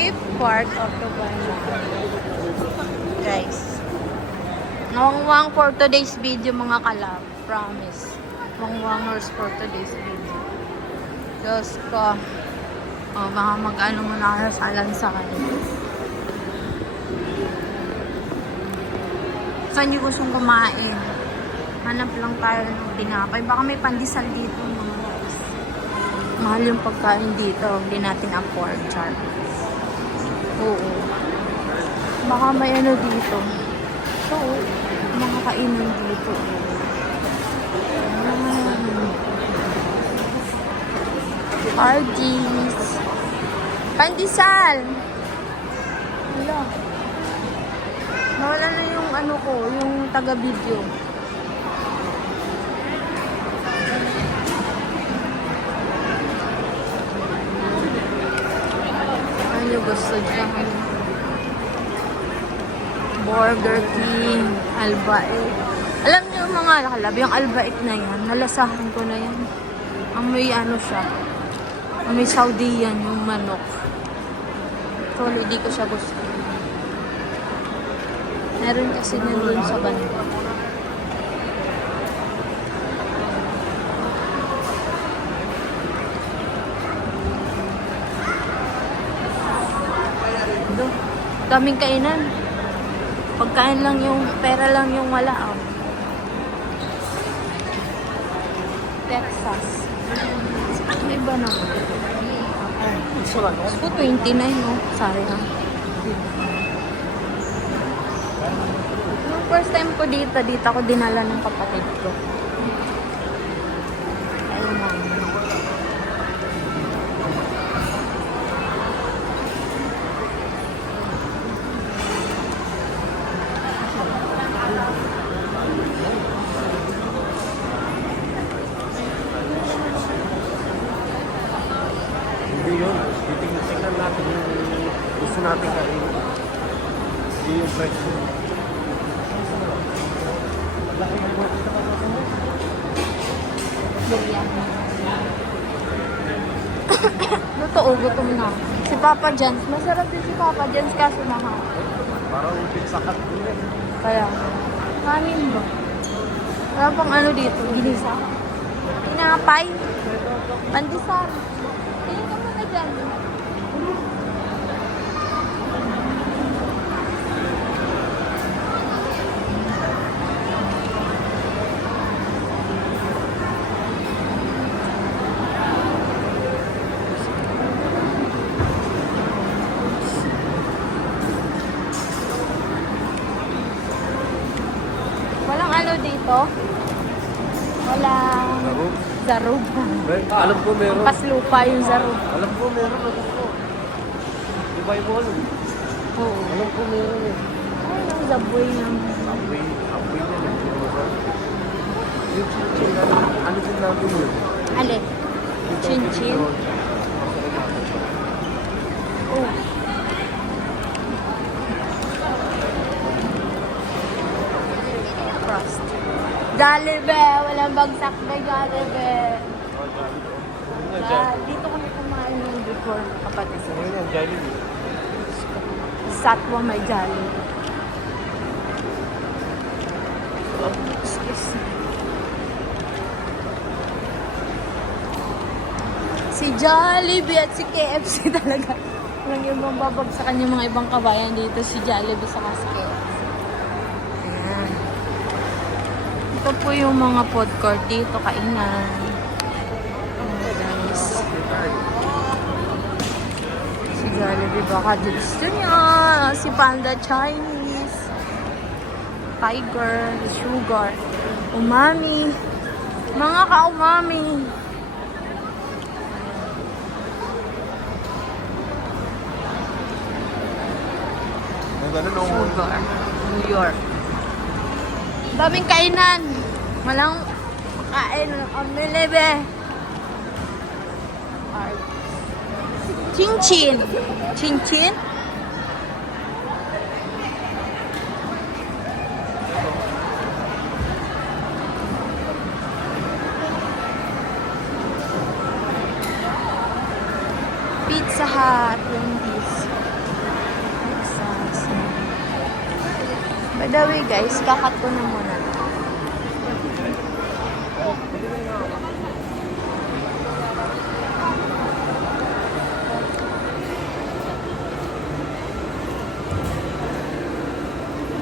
fifth part of the guys. Wangwang for today's video mga kalab. Promise. Wangwangers for today's video. Diyos ko. O, baka mag-ano muna kayo sa alansan. Saan nyo gustong kumain? Hanap lang tayo ng tinapay. Baka may pandesal dito mga guys. Mahal yung pagkain dito. Hindi natin afford. Char. Oo. Baka may ano dito. So, mga kainan dito. Parties. Pandesal. Wala. Nawala na yung ano ko, yung taga-video. Ano gusto dyan? Burger King, Albaik. Alam niyo mga kalab, yung Albaik na yan, nalasahan ko na yan. Ang may ano siya, ang may Saudi yan, yung manok. So, hindi ko siya gusto. Meron kasi nandun sa banda. Daming kainan. Pagkain lang yung, pera lang yung wala. Oh. Texas. May iba naman. Gusto 29, no? Sorry ha. Yung first time ko dito ako dinala ng kapatid ko. Ayun na. Hindi yun. Titingnan natin yung gusto natin kain. Hindi yung presyo. Totoo, gutom na. Si Papa John's. Masarap din si Papa John's kaso mahal. Parang pizza cut din eh. Kaya, kanin ba? Wala pang ano dito, ginisa. Tinapay. Pandesal. Tingin ka muna dyan. Walang ano dito? Walang Zarub? zarub. Alam ko meron. Paslupa yung zarub. Alam ko meron. Alam ko. Di ba yung alam? Oo. Alam ko meron eh. Ay, yung zaboy ng... Apoy na lang. Yung chinchin, ano din namin yun? Ale? Chin-chin? Oh. Frost. Jollibee! Walang bagsak na Jollibee. Dito kami kumain ng before kapatid. Ano yun? Jollibee. Satwa may Jollibee. Excuse me. Si Jollibee at si KFC talaga. Walang ibang babagsakan yung mga ibang kabayan dito. Si Jollibee sa si KFC. Ayan. Ito po yung mga food court dito, kainan. Guys. Si Jollibee baka gusto niya. Si Panda Chinese. Tiger. Sugar. Umami. Mga ka-umami. Sugar. New York. Daming kainan. Walang kain. Amilebe. Chin-chin. Chin-chin? Pizza Hut. Wendy's. By the way guys, kakat ko na muna